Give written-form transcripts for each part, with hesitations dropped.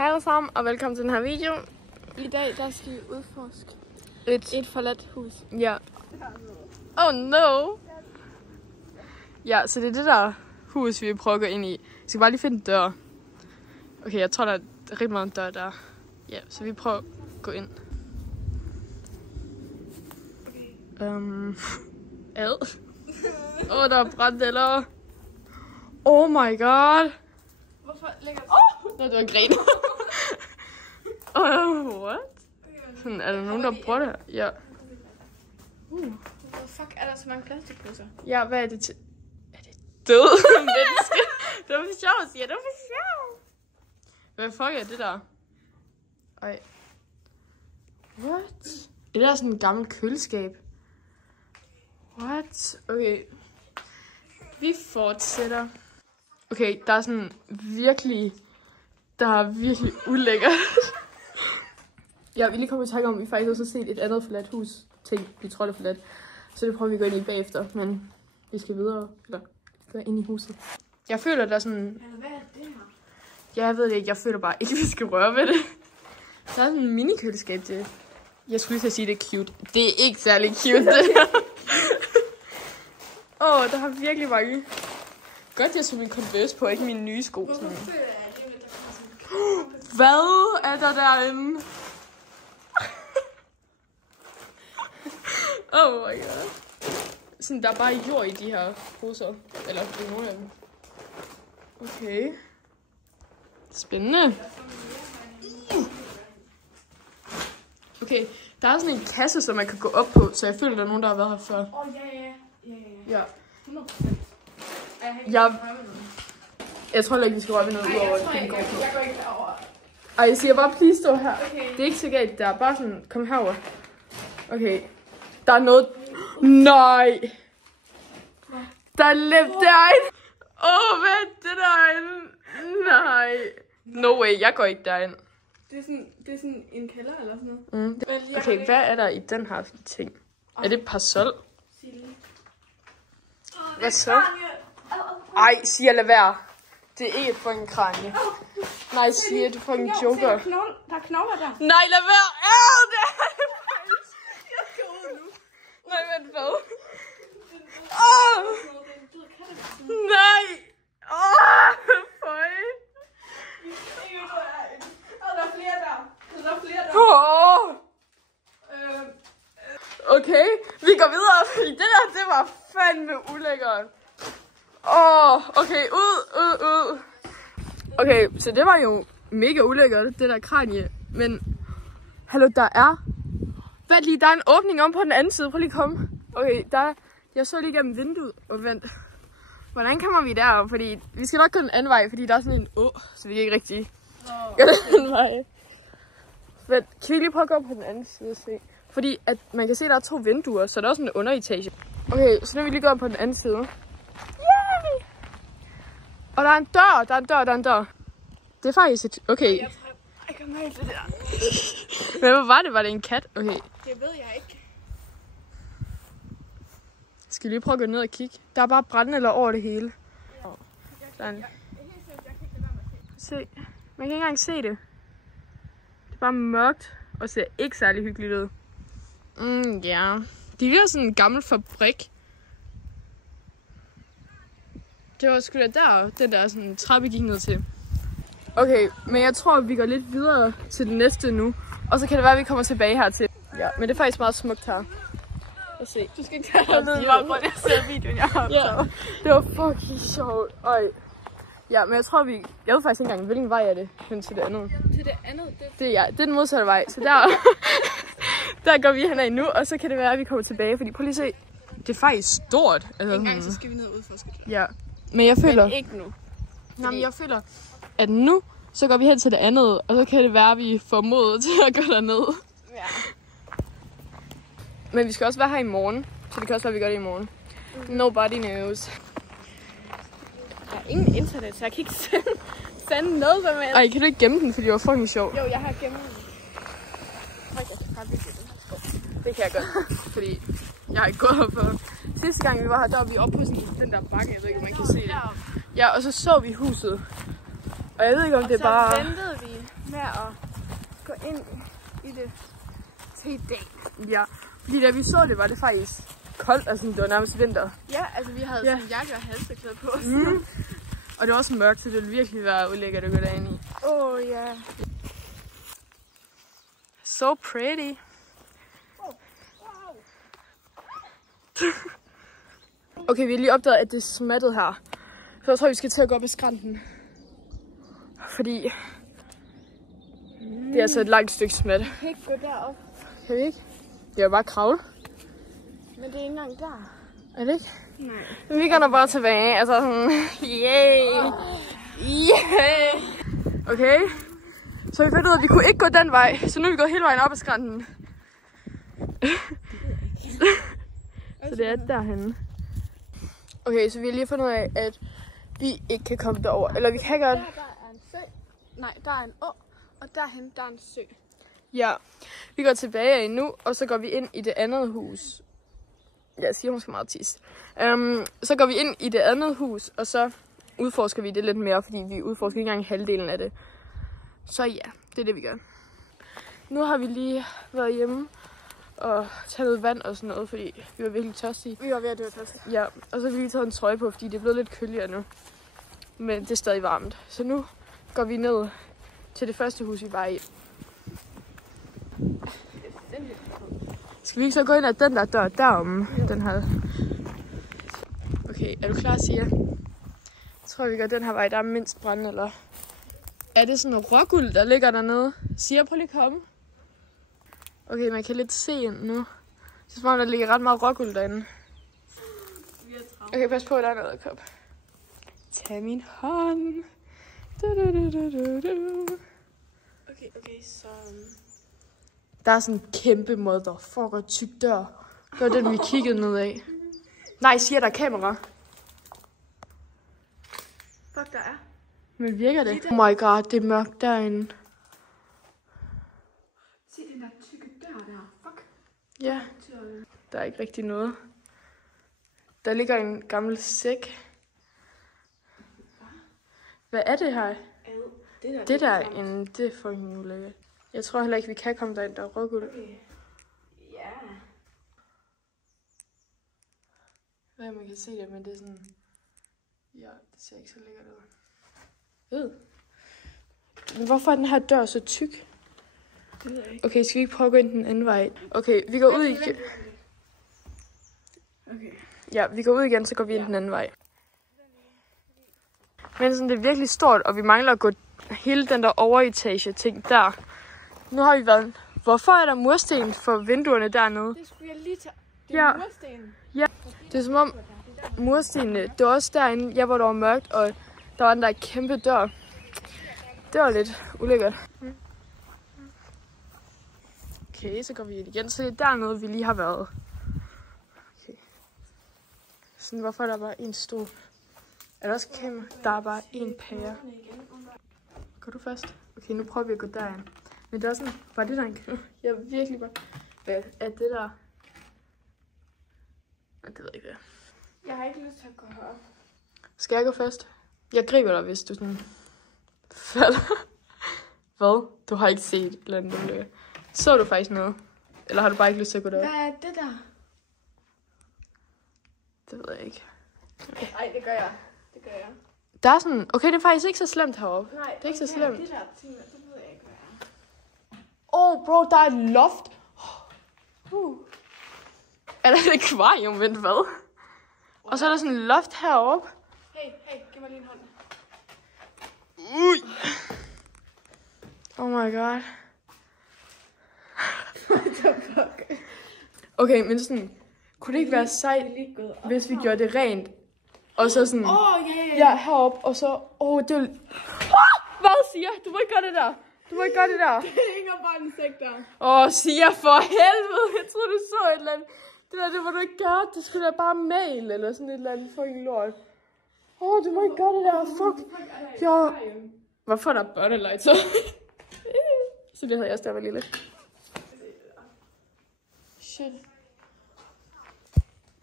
Hej alle sammen, og velkommen til den her video. I dag der skal vi udforske Et forladt hus. Ja. Oh no! Ja, så det er det der hus, vi vil prøve at gå ind i. Vi skal bare lige finde en dør. Okay, jeg tror, der er rigtig meget en dør der. Ja, så vi prøver at gå ind. Der er brændeller. Oh my god! Hvorfor ligger det? Nå, det var en gren. What? Sådan, er der nogen, der bruger det her? Ja. Hvor fuck er der så mange plastikposer? Ja, hvad er det til? Er det død menneske? Det var for sjovt, siger jeg. Det var for sjovt. Hvad fuck er det der? Ej. What? Det der er sådan en gammel køleskab. What? Okay. Vi fortsætter. Okay, der er sådan virkelig... Der er virkelig ulækkert. Ja, vi lige kommer i tanke om, at vi faktisk også har set et andet forladt hus. Ting, vi tror det er forladt. Så det prøver vi at gå ind i bagefter. Men vi skal videre. Eller gå ind i huset. Jeg føler, der er sådan... Hvad er det her? Ja, jeg ved det ikke. Jeg føler bare ikke, at vi skal røre ved det. Der er sådan en mini-køleskab til. Jeg skulle lige til at sige, at det er cute. Det er ikke særlig cute, det her. Der har virkelig mange. Godt, jeg tog min Converse på, ikke mine nye sko. Hvorfor føler jeg, at der kommer sådan... Hvad er der derinde? Oh my god. Sådan, der er bare jord i de her poser. Eller i nogle af dem. Okay. Spændende. Okay, der er sådan en kasse, som man kan gå op på, så jeg føler, der er nogen, der har været her før. Ja. 100%. Jeg tror ikke, vi skal røre ved noget udover. Jeg går ikke derover. Ej, jeg siger bare, please stå her. Okay. Det er ikke så galt, der er bare sådan, kom herover. Okay. Der er noget... Nej! Der er lidt derinde! Hvad er det derinde? Nej! No way, jeg går ikke derind. Det er sådan en kælder eller sådan noget. Okay, hvad er der i den her ting? Er det parasol? Hvad så? Ej, siger lad være. Det er ikke et fucking kranje. Nej, siger du fucking joker. Der er knogler der. Nej, lad være. Det er det faktisk. Jeg skal ud nu. Nej, vent, hvad? Nej. Føj. Der er flere der. Okay, vi går videre, fordi det der, det var fandme ulækkert. Okay, ud. Okay, så det var jo mega ulækkert, det der kranje. Men, hallo, der er... Vent lige, der er en åbning om på den anden side. Prøv lige at komme. Okay, jeg så lige gennem vinduet. Vent. Hvordan kommer vi derop? Fordi vi skal nok gå den anden vej, fordi der er sådan en så vi kan ikke rigtig gå den anden vej. Vent, kan vi lige prøve at gå på den anden side og se? Fordi at man kan se, at der er 2 vinduer, så der er også en underetage. Okay, så nu vil vi lige gå på den anden side. Yay! Og der er en dør. Det er faktisk et... Okay. Jeg kan male det der. Men hvad var det? Var det en kat? Okay. Det ved jeg ikke. Skal vi lige prøve at gå ned og kigge? Der er bare brændenælder over det hele. Sådan. Se. Man kan ikke engang se det. Det er bare mørkt og ser ikke særlig hyggeligt ud. Ja. Det virker sådan en gammel fabrik. Det var sgu da der, den der sådan trappe gik ned til. Okay, men jeg tror, vi går lidt videre til det næste nu. Og så kan det være, at vi kommer tilbage hertil. Ja, men det er faktisk meget smukt her. Lad os se. Du skal ikke tage noget ned, hvor jeg ser videoen, jeg har optaget. Det var fucking sjovt. Ja, men jeg tror, jeg ved faktisk ikke engang, hvilken vej er det hen til det andet. Til det andet? Det er den modsatte vej. Så der går vi henad nu, og så kan det være, at vi kommer tilbage. Fordi prøv lige at se. Det er faktisk stort. Altså, en gang så skal vi ned og udforske det. Ja. Men jeg føler... Men ikke nu. Men jeg føler, at nu, så går vi hen til det andet, og så kan det være, at vi får mod til at gå derned. Ja. Men vi skal også være her i morgen, så det kan også være, at vi gør det i morgen. Nobody knows. Der er ingen internet, så jeg kan ikke sende noget med mig. Ej, kan du ikke gemme den, fordi det var fucking sjovt? Jo, jeg har gemt den. Det kan jeg godt, fordi jeg har ikke gået op før. Sidste gang vi var her, der var vi oppe på sådan den der bakke, jeg ved ikke, om man kan se det. Ja, og så vi huset. Og jeg ved ikke, om det er bare... ventede vi. med at gå ind i det til i dag. Ja, fordi da vi så det, var det faktisk koldt, altså det var nærmest vinter. Ja, altså vi havde sådan jakke og halstørklæde på os. Og det var også mørkt, så det ville virkelig være ulækkert at gå derind i. Ja. So pretty. Okay, vi har lige opdaget, at det er smattet her. Så jeg tror, vi skal til at gå op ad skrænten. Fordi det er altså et langt stykke smat. Vi kan ikke gå derop. Kan vi ikke? Det er jo bare kravle. Men det er ikke engang der. Er det ikke? Nej. Men vi går nok bare tilbage. Altså sådan, yay! Yay! Okay. Så vi fandt ud af, at vi kunne ikke gå den vej. Så nu er vi gået hele vejen op ad skrænten. Så det er derhenne. Okay, så vi har lige fundet ud af, at vi ikke kan komme derover. Eller vi kan godt. Der er en sø. Nej, der er en å. Og derhen, der er en sø. Ja, vi går tilbage nu, og så går vi ind i det andet hus. Jeg siger måske meget tis. Så går vi ind i det andet hus, og så udforsker vi det lidt mere, fordi vi udforsker ikke engang halvdelen af det. Så ja, det er det, vi gør. Nu har vi lige været hjemme og taget noget vand og sådan noget, fordi vi var virkelig tørstige. Vi var ved at dø tørstige. Ja, og så har vi lige taget en trøje på, fordi det er blevet lidt køligere nu. Men det er stadig varmt. Så nu går vi ned til det første hus, vi var i. Skal vi ikke så gå ind ad den der dør deromme? Den her. Okay, er du klar, Sia? Jeg tror, vi går den her vej. Der er mindst brand, eller? Er det sådan noget råguld, der ligger dernede? Sia, prøv lige at komme. Okay, man kan lidt se ind nu. Så som om der ligger ret meget råguld derinde. Okay, pas på, der er noget kop. Tag min hånd. Okay, så... Der er sådan en kæmpe motherfucker tyk dør. Det var den, vi kiggede ned af. Nej, siger der er kamera. Fuck, der er. Men virker det? Oh my god, det er mørkt derinde. Se den der tykke dør der. Fuck. Ja, der er ikke rigtig noget. Der ligger en gammel sæk. Hvad er det her? Det der er en... Det er fucking ulækkert. Jeg tror heller ikke, vi kan komme derind. Der er råguld. Okay. Ja. Jeg ved, man kan se det, men det er sådan... Ja, det ser ikke så lækkert ud. Men hvorfor er den her dør så tyk? Det ved jeg ikke. Okay, skal vi ikke prøve at gå ind den anden vej? Okay, vi går ud igen. Okay. Ja, vi går ud igen, så går vi ind den anden vej. Men sådan, det er virkelig stort, og vi mangler at gå hele den der overetage ting der. Nu har vi været... Hvorfor er der mursten for vinduerne dernede? Det skulle jeg lige tage. Det er mursten. Ja, det er som om murstenene, det var også derinde, hvor der var mørkt, og der var den der kæmpe dør. Det var lidt ulækkert. Okay, så går vi ind igen. Så det er dernede, vi lige har været. Okay. Sådan, hvorfor er der bare en stol? Er der også kamera? Der er bare en pære. Går du først? Okay, nu prøver vi at gå derind. Men det er sådan, var det der en kniv? Jeg er virkelig bare... Hvad er det der? Jeg ved ikke det. Jeg har ikke lyst til at gå herop. Skal jeg gå først? Jeg griber dig, hvis du sådan... falder. Hvad? Du har ikke set et eller andet. Så du faktisk noget? Eller har du bare ikke lyst til at gå derop? Hvad er det der? Det ved jeg ikke. Nej, det gør jeg. Det gør jeg. Der er sådan... Okay, det er faktisk ikke så slemt heroppe. Nej, det er ikke så slemt. Det der ting, det ved jeg ikke, hvad er. Bro, der er et loft. Er der et akvarium, vent hvad? Og så er der sådan et loft heroppe. Hey, giv mig lige en hånd. Ui. Oh my god. What the fuck? Okay, men sådan... Kunne det ikke være sejt, hvis vi gjorde det rent? Og så sådan... Ja, heroppe, og så... det var... Hvad siger? Du må ikke gøre det der. Du må ikke gøre det der. Det hænger bare en sæk der. Siger for helvede. Jeg troede, du så et eller andet. Det der, det må du ikke gøre. Det skulle da bare mail, eller sådan et eller andet fucking lort. Du må ikke gøre det der. Fuck. Ja. Hvorfor er der børnelejt så? Så det havde jeg også, da jeg var lille. Shit.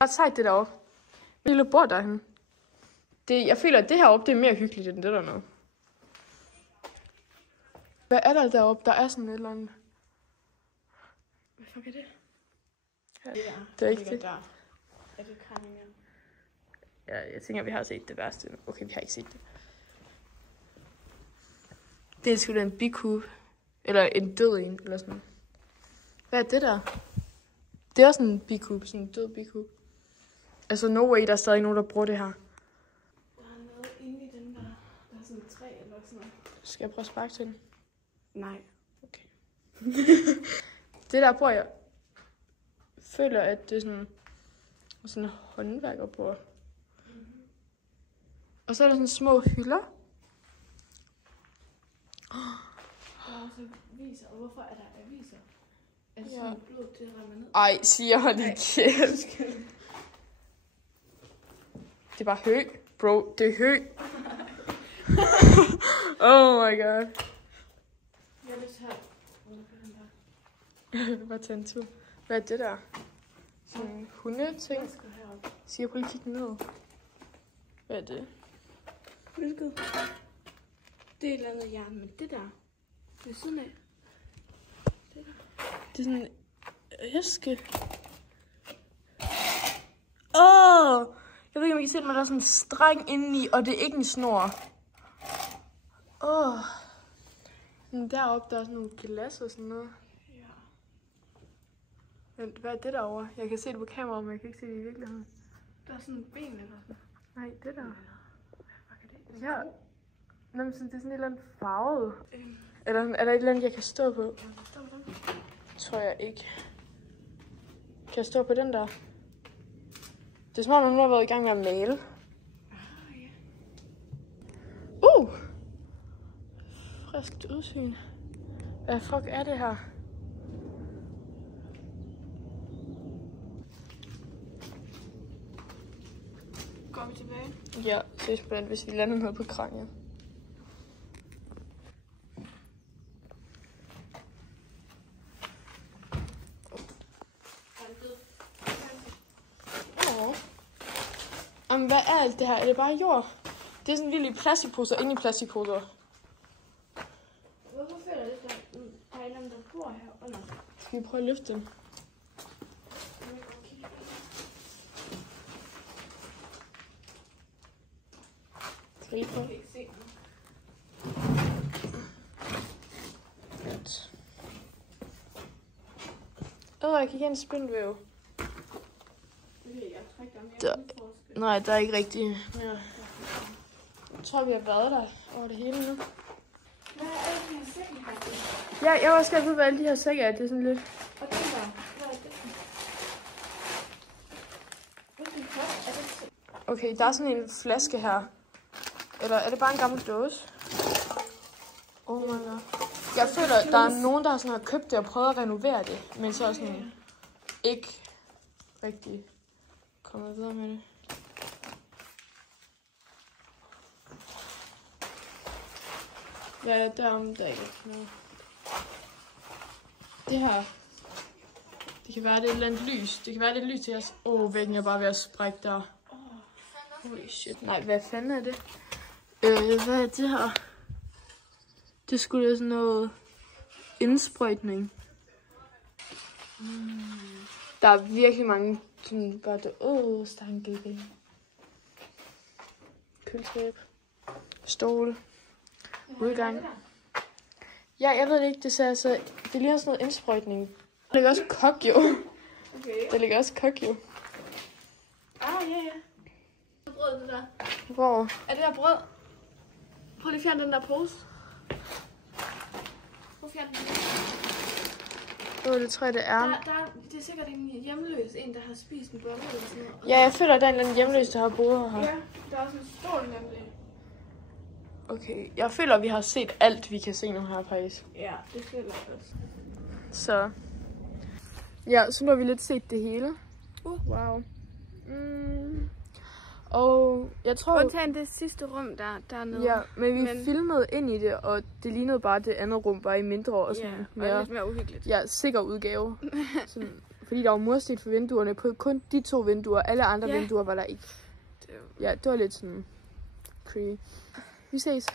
Ret sejt det deroppe. Min lille bord derhen. Jeg føler, at det heroppe, det er mere hyggeligt end det dernede. Hvad er der deroppe? Der er sådan et eller andet. Hvad fuck er det? Ja, Det der. det er ikke det. Der. Er det kranier? Ja, jeg tænker, vi har set det værste. Okay, vi har ikke set det. Det er sgu da en bikube. Eller en død en, eller sådan. Hvad er det der? Det er også en bikube, sådan en død bikube. Altså, no way, der er stadig nogen, der bruger det her. Der er noget inde i den der. Der er sådan et træ eller sådan noget. Skal jeg prøve at sparke til den? Nej. Okay. Det der bor jeg føler, at det er sådan håndværkerbord. Og så er der sådan små hylder. Der er også aviser. Og hvorfor er der aviser? Er det Ja. sådan blod til at ramme ned? Ej, siger han lige kæft. Det er bare hø, bro. Det er hø. Oh my god. Jeg er lidt her. Jeg vil bare tage en tur. Hvad er det der? Sådan en hundeting. Jeg skal herop. Siger, prøv lige at kigge ned. Hvad er det? Hvilket? Det er et eller andet jern, men det der. Ved siden af. Det er sådan en æske. Jeg ved ikke, om I kan se det, men der er sådan en streng indeni, og det er ikke en snor. Deroppe, der er sådan nogle glas og sådan noget. Ja. Vent, hvad er det derovre? Jeg kan se det på kameraet, men jeg kan ikke se det i virkeligheden. Der er sådan en ben eller sådan. Nej, det der. Hvad er det? Ja. Nå, men sådan, det er sådan et eller andet farvet. Øhm. Eller er der et eller andet, jeg kan stå på? Ja, hvad står der? Tror jeg ikke. Kan jeg stå på den der? Det er som om, nogen har været i gang med at male. Ja. Friskt udsyn. Hvad fuck er det her? Går vi tilbage? Ja, ses på den, hvis vi lander ned på kraniet. Jamen, hvad er alt det her? Er det bare jord? Det er sådan vildt i plastikposer, inde i plastikposer. Hvorfor føler det, der er en eller anden, der bor her under? Skal vi prøve at løfte den? Skal vi lige prøve? Jeg kan ikke se noget. Godt. Jeg kan igen spindelvæv. Det ved jeg trækker mere Der- udforsket. Nej, der er ikke rigtig mere. Jeg tror, vi har været der over det hele nu. Hvad er alle de her sække her? Ja, jeg var også gerne vide, hvad alle de her sække er. Det er sådan lidt... Og den der, hvad er det? Hvilken kop er det? Okay, der er sådan en flaske her. Eller er det bare en gammel dåse? Oh my god. Jeg føler, at der er nogen, der har, sådan, har købt det og prøvet at renovere det. Men så er sådan ikke rigtig kommet videre med det. Ja, derom der er ikke noget. Det her. Det kan være, det er et eller andet lys. Det kan være, det er lys til os. Væggen er bare ved at sprække der. Holy shit. Nej, hvad fanden er det? Hvad er det her? Det skulle da sådan noget indsprøjtning. Der er virkelig mange sådan bare der. Stanke. Køleskab. Stol. Udgang. Ja, jeg ved det ikke. Det ser altså... Det ligner sådan noget indsprøjtning. Der ligger også kok jo. Okay. Der ligger også kok jo. Ja. Brød det der. Hvor? Er det der brød? Prøv lige at fjerne den der pose. Prøv at fjerne den. Det tror jeg, det er. Det er sikkert en hjemløs, en der har spist en bolle eller sådan noget. Ja, jeg føler, at der er en eller anden hjemløs, der har boet her. Ja, der er også en stol nemlig. Okay, jeg føler, at vi har set alt, vi kan se nu her, faktisk. Ja, det føler jeg også. Så. Ja, så nu har vi lidt set det hele. Wow. Og jeg tror... Undtagen det sidste rum, der er nede. Ja, men vi filmede ind i det, og det lignede bare det andet rum, bare i mindre og sådan og mere... lidt mere uhyggeligt. Ja, sikker udgave. Sådan, fordi der var mursten for vinduerne på kun de 2 vinduer. Alle andre vinduer var der ikke. Ja, det var lidt sådan creepy. Vi ses.